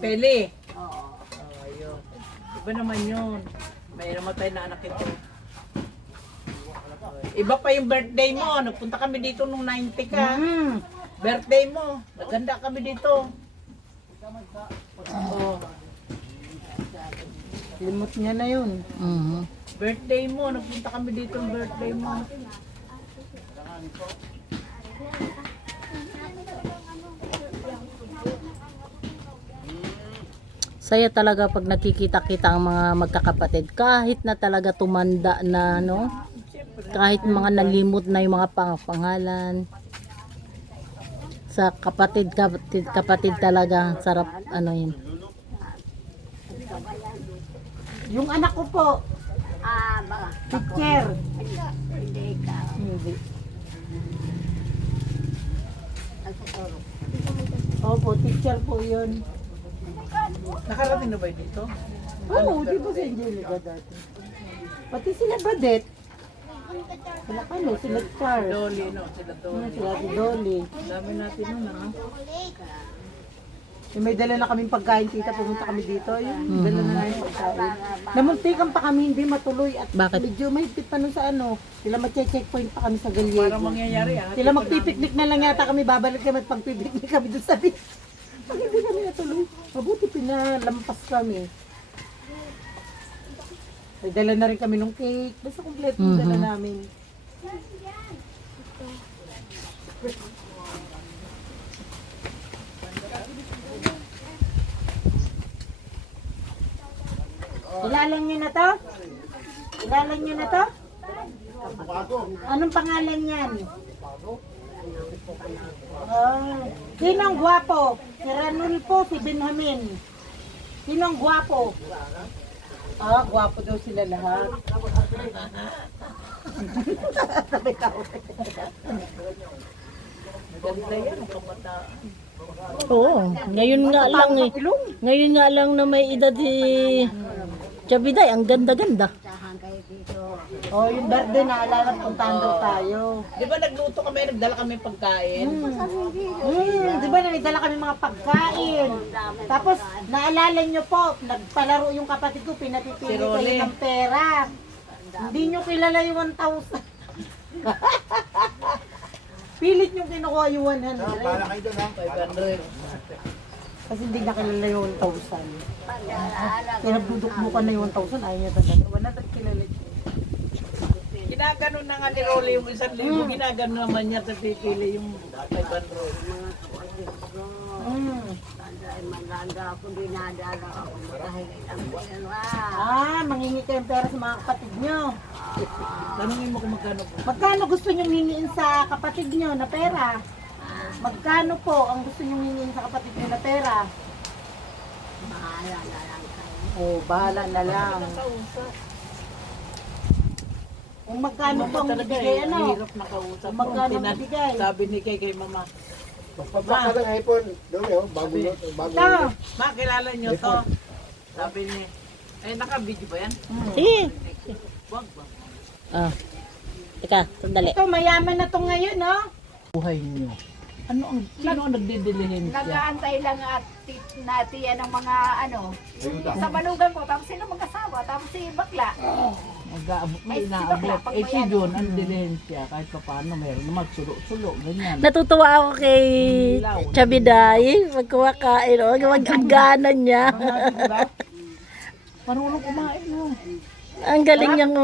Pele. Oo. Oh, ayun. Iba naman yun. May namatay na anak ito. Iba pa yung birthday mo. Nagpunta kami dito nung 90 ka. Birthday mo. Naganda kami dito. Oh. Limot niya na yun. Birthday mo. Nagpunta kami dito ng birthday mo. Saya talaga pag nakikita-kita ang mga magkakapatid. Kahit na talaga tumanda na, no? Kahit mga nalimot na yung mga pangalan. Sa kapatid talaga. Sarap, ano yun. Yung anak ko po, Baka. teacher. Hindi ka. Hindi. Nagtuturo. Opo, teacher po yun. Nakarating na ba yun dito? Oo, di ba si Angelica dati? Pati sila Badet. Sila Kano, sila Charles. Dolly, no? Sila Dolly. Sila si Dolly. Dami natin nun, ha? May dala na kaming pagkain, tita. Pumunta kami dito. Yun, dala na namin pagkain. Namuntikan pa kami, hindi matuloy. At Bakit? medyo mahigpit pa nun sa ano. Sila mag-checkpoint pa kami sa Para Gallego. mangyayari, ha? Sila magpipiknik na lang yata kami. Babalik kami at pagpipiknik kami doon sa beach. Pag hindi kami natuloy, mabuti pinalampas kami. May dala na rin kami ng cake. Basta kompleto yung dala namin. Ilalan niyo na to? Ilalan niyo na to? Anong pangalan niyan? Sino ang gwapo? Si Ranulfo, si Benjamin. Sino ang gwapo? Gwapo daw sila lahat. Ganda yan, ang kabataan. Oo. Ngayon nga lang eh. Ngayon nga lang na may edad si Chabiday. Ang ganda-ganda. Sahan kayo dito. Yung birthday naalala, puntahan daw tayo. Di ba nagluto kami, nagdala kami pagkain? Di ba nagdala kami mga pagkain? Tapos, naalala nyo po, nagpalaro yung kapatid ko, pinapipili Si ko Rolly. ng pera. Hindi nyo kilala yung 1,000. Pilit nyo kinukuha yung 100. 500. Kasi hindi na kilala yung 1,000. Pinabudok-bukan na yung 1,000, ayaw niya talaga. Wala na kilala siya. Ginaganon na nga ni Rolly yung 1,000. Ginaganon naman niya sa pipili yung 500. Maganda ako, dinadala ako. Makahingi lang po yan. Mangingi kayong pera sa mga kapatid nyo. Tanungin mo kung magkano po. Magkano gusto nyo hingiin sa kapatid nyo na pera? Magkano po ang gusto nyo hingiin sa kapatid nyo na pera? Bahala na lang kayo. Bahala na lang. Kung magkano po ang Talaga bigay, eh, ano? hirap na kausap. Kung magkano bigay? Sabi ni kay Mama. Pagpapaka ng iPhone, doon yun, bago Ito, Ma, kilala niyo to. Sabi ni, naka-video ba yan? Sige. Wag ba? Ah. Teka, sandali. ito mayaman na to ngayon, no? Buhay niyo. Sino ang nagdidilihin siya? Nag-aantay lang at natiyan ng mga sa manugan ko, tapos sila magkasama, tapos si bakla. Mag-aabot, Ay, si inaabot. bakla, pag Si may John, ang dilihin siya. Kahit pa paano, meron na magsulo-sulo. Ganyan. Natutuwa ako kay Chabiday. Magkuwakain. Mag-aganan niya. Marunong kumain mo. Ang galing niyang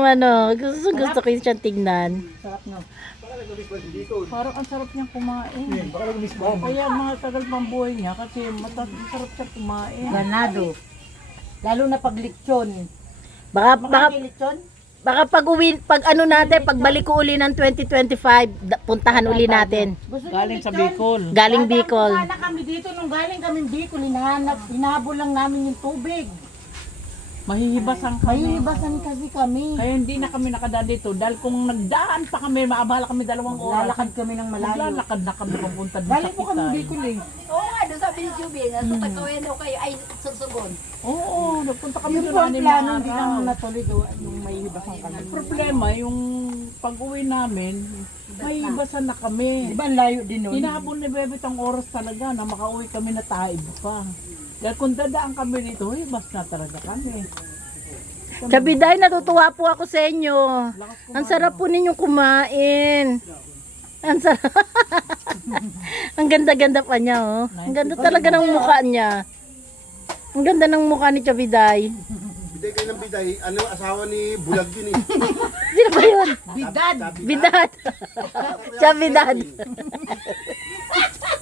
gusto ko yung siyang tignan. Sarap, no? Parang ang sarap niyang kumain. Kaya mga tagal pang buhay niya kasi masarap siya kumain. Ganado. Lalo na pag lechon. Baka Lechon? pag ano natin, pagbalik ko uli ng 2025, puntahan uli natin. Gusto nyo Galing sa lechon? Bicol. Galing Bicol. Wala kami dito, nung galing kami Bicol, hinahabol lang namin yung tubig. Mahihibasan kami. Mahihibasan kasi kami. Kaya hindi na kami nakadaan dito. Dahil kung nagdaan pa kami, maabala kami 2 oras. Lalakad kami ng malayo. Maglalakad na kami papunta doon sa Galing po kami Kitay. Bicol eh. Oo nga, doon sabi ni Juby, nasa Tagawin daw kayo, ay susugon. Oo, nagpunta kami Yung doon. po ang anim plano, na hindi araw. naman natuloy doon, yung mahihibasan kami. Problema, yung pag-uwi namin, mahihibasan na Di kami. ba ang layo din nun? Hinahabol ni Bebet ang oras talaga na makauwi kami na taib pa. Kaya kung dadaan kami dito, mas na talaga kami. Chabiday, natutuwa po ako sa inyo. Ang sarap po ninyong kumain. Ang sarap. Ang ganda-ganda pa niya, oh. Ang ganda talaga ng mukha niya. Ang ganda ng mukha ni Chabiday. Biday kayo ng biday. Ano, asawa ni Bulag yun eh. Sino ba yun? Bidad. Bidad. Chabidad.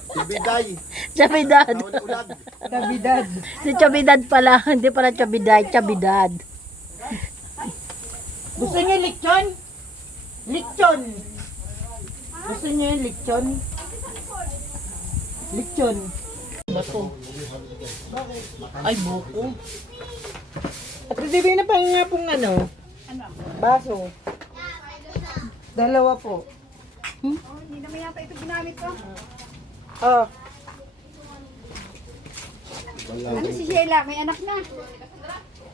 Si Biday. Chabidad. Asawa ni Ulag. Bidad. Si Chabidad pala. Hindi pala Chabiday. Chabidad. Gusto niyo lechon? Lechon. Gusto niyo yung lechon? Lechon. Bato. Ay, buko. At hindi na pa nga pong ano? Baso. Dalawa po. Hindi naman yata ito ginamit ko. Oh. Ano si Sheila? May anak na.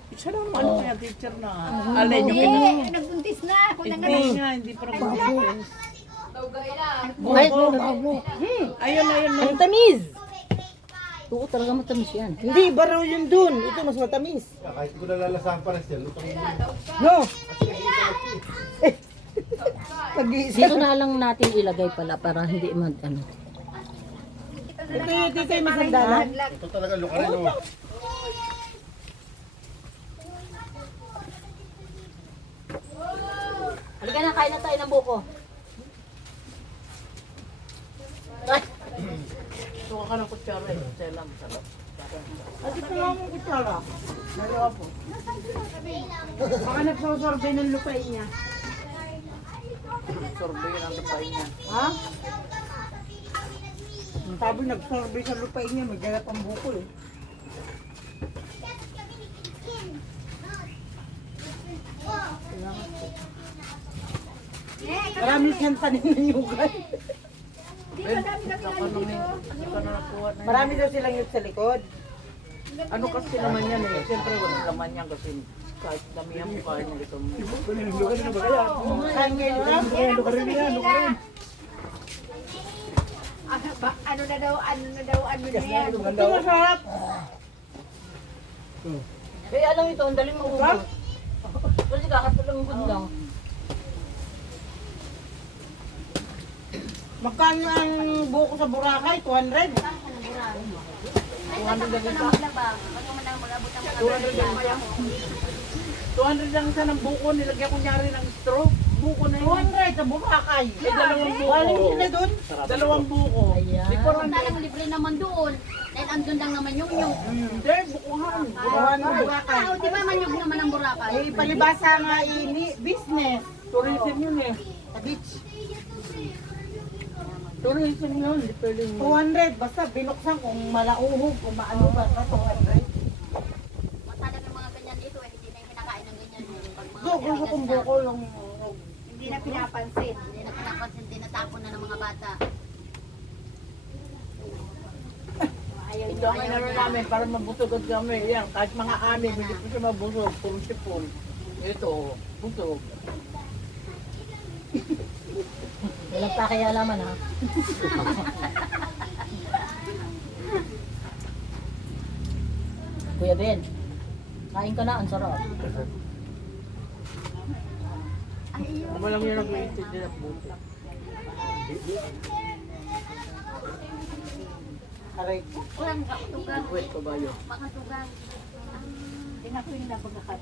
Isa lang ano kaya teacher na. Alay nyo Hindi, nagbuntis na. Kung nang Hindi nga, hindi pa rin buntis. Ay, Ayun, ayun. Ang tamis. oo, talaga matamis yan. Hindi, iba raw yun dun. Ito mas matamis. Kahit ko nalalasahan pa rin siya. Lutang mo. No. Nag-iisa. Dito na lang natin ilagay pala para hindi man ano. Ito yung masandalan. Ito talaga lukarin oh. Halika na, kain na tayo ng buko. Suka ka ng kutsara eh. Selam, sarap. At ito lang ang kutsara. Dalawa po. Baka nagsosorbe ng lupain niya. Sorbet ang lupain niya. Ha? Sabi nagsorbe sa lupain niya, may galat ang buko eh. Marami siyang tanim na nyugan. Marami daw silang yun sa likod. Ano kasi naman yan eh. Siyempre walang laman yan kasi kahit damihan mo kaya niya ito. Kain ngayon lang. Ano na daw, ano na yan. Ito masarap. Eh, alam ito, ang daling magugot. Kasi kakatulang lang. Magkano ang buko sa Boracay? 200? 200 lang isa ng buko, nilagyan ko nyari ng straw. Buko na yun. 200 sa Boracay. Eh, dalawang buko. Galing sila dun. Dalawang buko. Talang libre naman doon. Dahil andun lang naman yung nyug. Hindi, bukuhan. Bukuhan ng Boracay. Ah, di ba manyug naman ang Boracay? Eh, palibasa nga ini, business. Tourism yun eh. Sa beach. Tourism yun, hindi pwedeng. 200, basta binuksan kung malauhog, kung maano ba, 200. Matalag ng mga ganyan dito eh. Hindi na yung kinakain ng ganyan. Pag mga So, gusto kong buko lang. Hindi na pinapansin. hindi na pinapansin, tinatapon na ng mga bata. Ito ang inano namin para mabusog kami. Yan, kahit mga amin, hindi po siya mabusog. Puro sipon. Ito, busog. Walang pakialaman ha. Kuya Ben, kain ka na, ang sarap. Walang yun nag-iintindi ng buko. Aray. Walang kakatugan. Wait ko ba yun? Pakatugan. Tingnan ko yung napagkakat.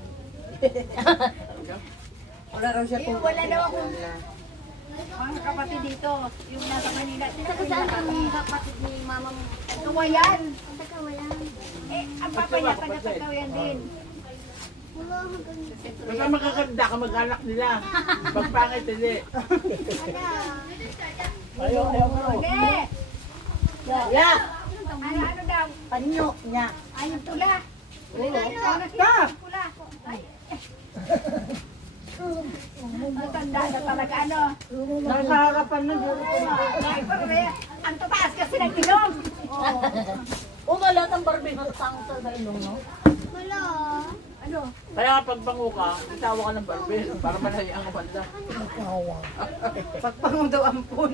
Wala raw siya kung Wala daw akong mga kapatid dito. Yung nasa Manila. Tingnan ko Taga yung saan kapatid. ang kapatid ni mamang Kawayan. Taga-wayan? Eh, ang papa niya taga-Kawayan din. Wala hanggang Basta makakanda ka mag-alak nila. Pagpangit hindi. Ayaw. Hindi. Yeah, Ano daw? panyo niya. Ay, yung pula. Ka! Pula. Ay. Ang tanda na talaga ano. Nakakarapan na duro ko na. Ay, pero ang tataas kasi ng ilong. Umalat ang barbie ng tangsa sa ilong, no? wala. Ano? Kaya kapag bango ka, itawa ka ng barbero para malaya ang banda. Pagpango daw ampun.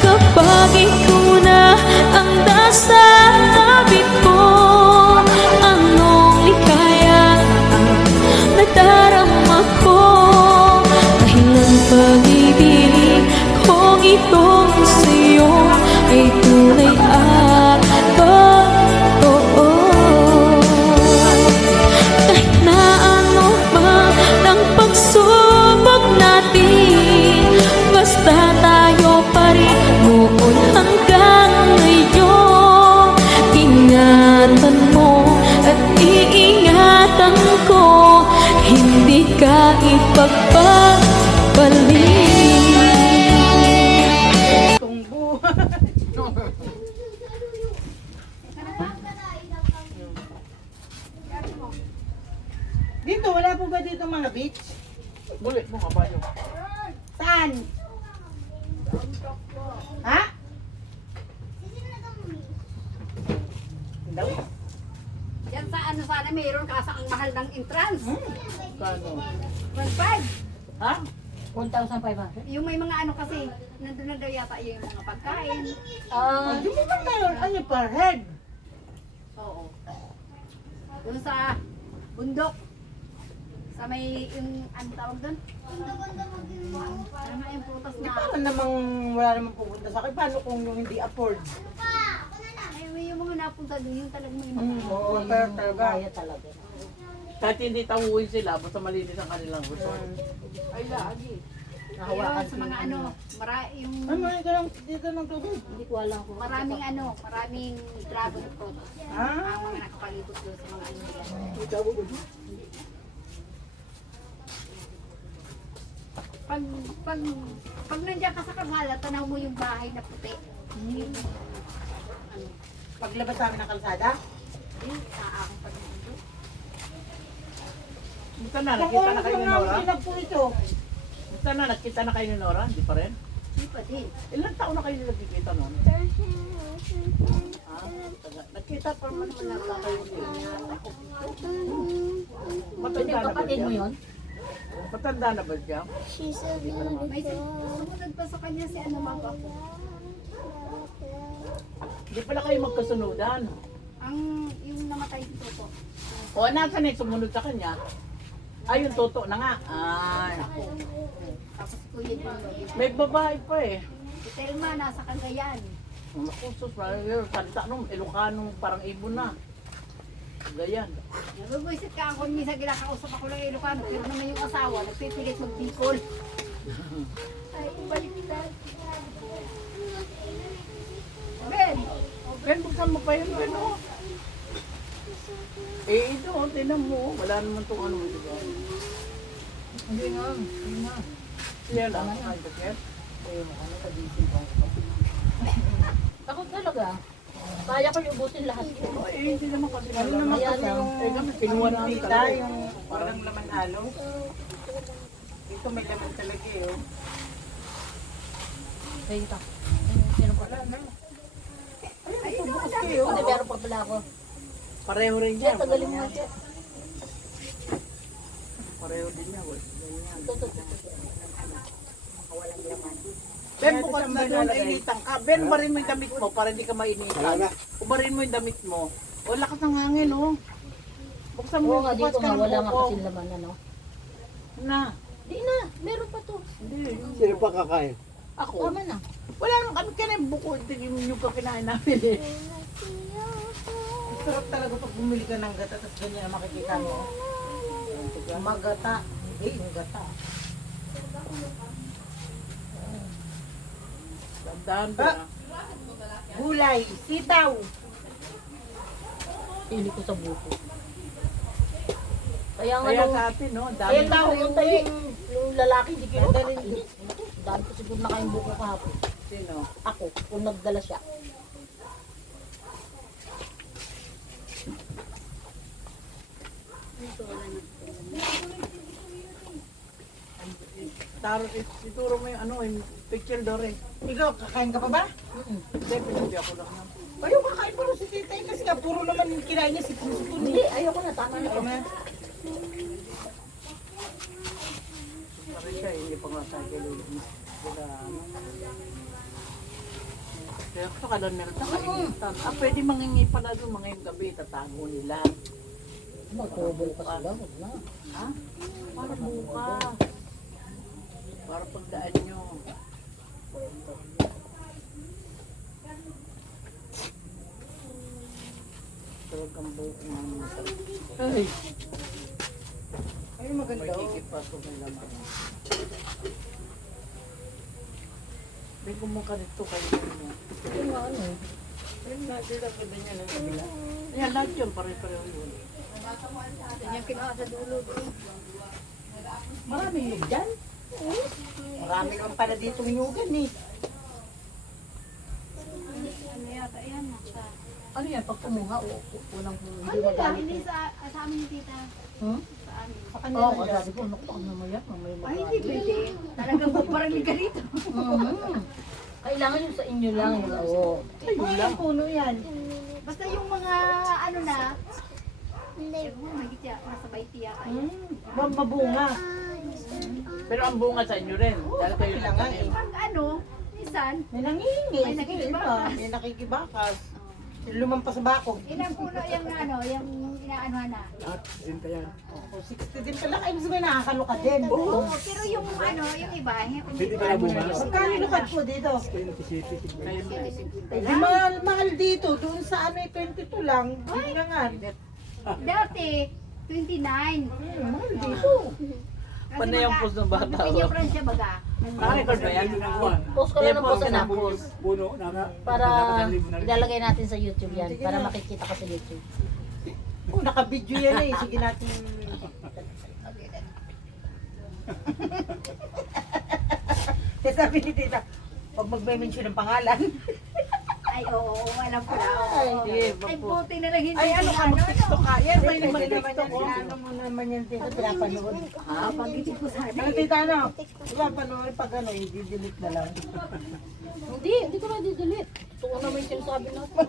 Kapag ikaw na ang nasa tabi mo, pagpapalik. Kung buhay. Dito, wala po ba dito mga beach? Bulit mo kabayo. Saan? Ha? Daw? Yan sa ano sana mayroon kasi ang mahal ng entrance. Kano? 1.5. Ha? 1,500. Yung may mga ano kasi, nandun na daw yata yung mga pagkain. Ah, di mo ba ngayon? Ano per head? Oo. Doon sa bundok. Sa may, yung, ano tawag doon? Ano nga yung prutas Di na, paano namang wala namang pupunta sa akin? Paano kung yung hindi afford? ay, may yung mga napunta doon, yung talagang may mga. Oo, pero talaga. Kaya talaga. Kahit hindi tawuin sila, basta malinis ang kanilang resort. Ay, lagi. Ayun, sa mga ano, yung Ay, may ganang dito ng tubig. Hindi ko alam kung maraming ano, maraming dragon fruit. Ah, Ang mga nakapalibot doon sa mga ano nila. Pag nandiyan ka sa Karsada, tanaw mo yung bahay na puti. Yung, ano, paglabas namin ng kalsada. yung sa akong pag-ibig. Basta na, Kung nakita na oras kayo lang ni namin Nora? pinag po ito. Basta na, nakita na kayo ni Nora? Hindi pa rin? Hindi pa din. Ilang taon na kayo nagkikita noon? Ha? Nagkita pa naman nata kayo nila. Matanda yung na ba kapatid mo siya? yun? Matanda na ba siya? May sumunod pa sa kanya si ano mga ako. Hindi pala kayo magkasunudan. Ang yung namatay dito po. O, nasa na yung sumunod sa kanya? Ay, yung toto na nga. Ay, Tapos si Kuya Jun. may babae pa eh. Si Telma nasa Cagayan. Makusos, parang salita nung Ilocano, parang ibon na. Gayan. Nabubuisit ka ako minsan ginakausap ako ng Ilocano pero naman yung asawa nagpipilit mag-Bicol. Ay, baliktad. Ben, Ben, buksan mo pa yun, Ben, oh. Eh, ito, oh, tinan mo. Wala naman itong ano, di ba? Hindi nga. Hindi nga. Siya lang, ay, bakit? Takot talaga. Kaya ko ubusin lahat. Oh, eh, hindi naman kasi Ano naman Ayan kasi lang. yung Eh, kami, kinuha namin tita, talaga. yung parang laman halo. Ito may laman talaga eh. Oh. Kaya ito. Sino pa? ay, Bukas kayo. Kasi meron pa pala ako. Pareho rin Siya, yan. tagalin mo nga siya. Pareho din yan. Ganyan. Ito. Ben, bukas na doon, initan ka. Ben, ubarin mo yung damit mo para hindi ka mainitan. Ubarin mo yung damit mo. O, lakas ng hangin, oh. Buksan mo Oo yung nga, bukas dito ka nga ng wala nga kuko. kasi laman ano. Na. Di na, meron pa to. Hindi, yung Sino pa kakain? ako. Tama na. Wala nang kami ka na yung buko. Yung nyug ka kinain namin eh. Sarap talaga pag bumili ka ng gata tapos ganyan ang makikita mo. Magata. Hindi, yung gata. Dandan ba? Gulay, sitaw. Pili ko sa buko. Kaya nga Kaya nung, sa atin, no? Ang dami. kaya tao yung tayo, yung lalaki, hindi kinuha. Dami ko siguro na kayong buko kahapon. Sino? Ako, kung nagdala siya. Taro, ituro mo yung ano, yung picture do rin. Ikaw, kakain ka pa ba? Hindi, pinagdi ako lang na. Ayaw, kakain pa rin si tita kasi nga puro naman yung kinain niya si Puso. Hindi, ayoko na, tama na. Parang siya, hindi pa nga sa kilo. Sila, ano. Kaya gusto ka doon meron sa kainitan. Ah, pwede mangingi pala doon mga yung gabi, tatago nila. Magtubol ka sila, huwag na. Ha? Para bukas. Para pagdaan nyo. Talagang buko nga naman. Ay! Ay, maganda. May kikipaso may laman. May kumuha nito kayo mo. Yung nga ano eh. Ayun na, sila ka din yan ang kabila. Ayan, lahat yun, pare-pareho yun. Yan yung kinuha sa dulo doon. Maraming nyug dyan. Marami naman pala ditong nyugan eh. Ano yata yan? Ano yan? Pag kumuha, unang hindi Ano lang, magalit. hindi sa amin ni tita. Hmm? Sa amin. Sa Oo, kanila kasi yan. sabi ko, naku, ano mo yan? Mamaya Ay, hindi pwede. Talagang magparinig ka rito. Kailangan yung sa inyo lang. Oo. Mga puno yan. Basta yung mga ano na, magigit nasa baiti yata. Mabunga. Pero ang bunga sa inyo rin. Dahil kayo lang Kailangan eh. Pag ano, minsan, May nangingi. May nakikibakas. May nakikibakas. Lumampas sa bakog. ilang puno yung ano, yung inaanuhan na. O, 60 din pala. Ay, sabihin nakakaluka din. Oo, pero yung ano, yung iba, hindi pa Magkano lukad po dito? Eh, di mahal dito. Doon sa ano, 22 lang. Hindi na nga. Dati, 29. Mahal dito. Paano yung post ng bata? Magpinyo Francia baga. Naka-record ba yan? Post ko lang ng post na post. Puno na Para ilalagay natin sa YouTube yan. Para makikita ko sa YouTube. Oh, naka-video yan eh. Sige natin. Kaya sabi ni tita, pag mag-mention ng pangalan. Ay, oo, alam ko na. Ay, Oo. sige, Ay, buti na lang hindi. Ay, ano ka? Mag-tiktok ka? Yan, may naman Pwede naman tiktok yan. Ano mo naman yan tita, pinapanood. Ah, pag-isip ko sana. Ano tita, ano? Pinapanood pag ano, i-delete na lang. Hindi ko na di-delete. Totoo naman yung sinasabi natin.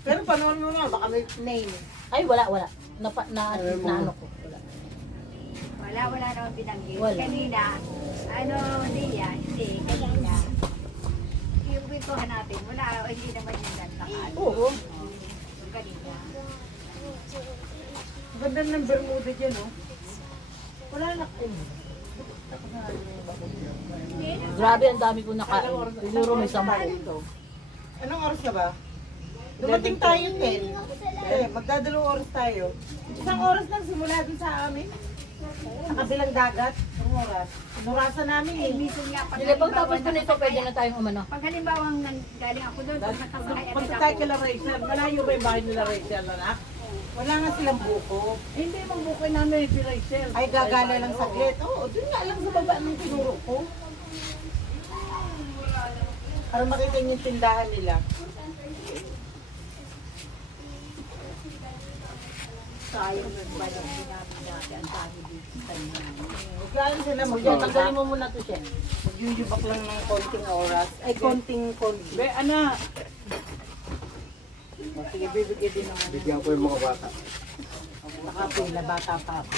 Pero panood mo na, baka may name. Ay, wala. Na ano ko. Wala. Wala naman binanggit. Wala. Kanina, ano, hindi, kanina. Yung kwentuhan natin, wala, hindi naman yung gantakan. Oo. Yung kanina. Ganda ng Bermuda dyan, oh. Wala na ko. Grabe, ang dami ko nakain. Siguro may 10. Anong oras na ba? Dumating tayo 10. Magdadalawang oras tayo. Isang oras lang simula din sa amin. Sa kabilang dagat. Anong oras? Nurasan namin Eh, eh. minsan nga, pag Hindi, pag tapos ko halimbawa nito, pwede na tayong umano. Pag halimbawa galing ako doon, pag nakasakay agad Punta tayo ako. kila Rachel. Malayo ba yung bahay nila Rachel, anak? Wala nga silang buko. Hindi, magbukoy namin si Rachel. Ay, gagala lang saglit. Oo, dun nga lang sa baba ng tinuro ko. Para makita niyo yung tindahan nila. Sayang yung balang ginamit natin. Ang dami dito sa inyo. Galing sila mo Yan, tanggalin mo muna to siya. Magyuyubak lang ng konting oras. Ay, konting. Be, anak. O, sige, bibigyan din naman. Bigyan ko yung mga bata. Nakapila, bata pa ako.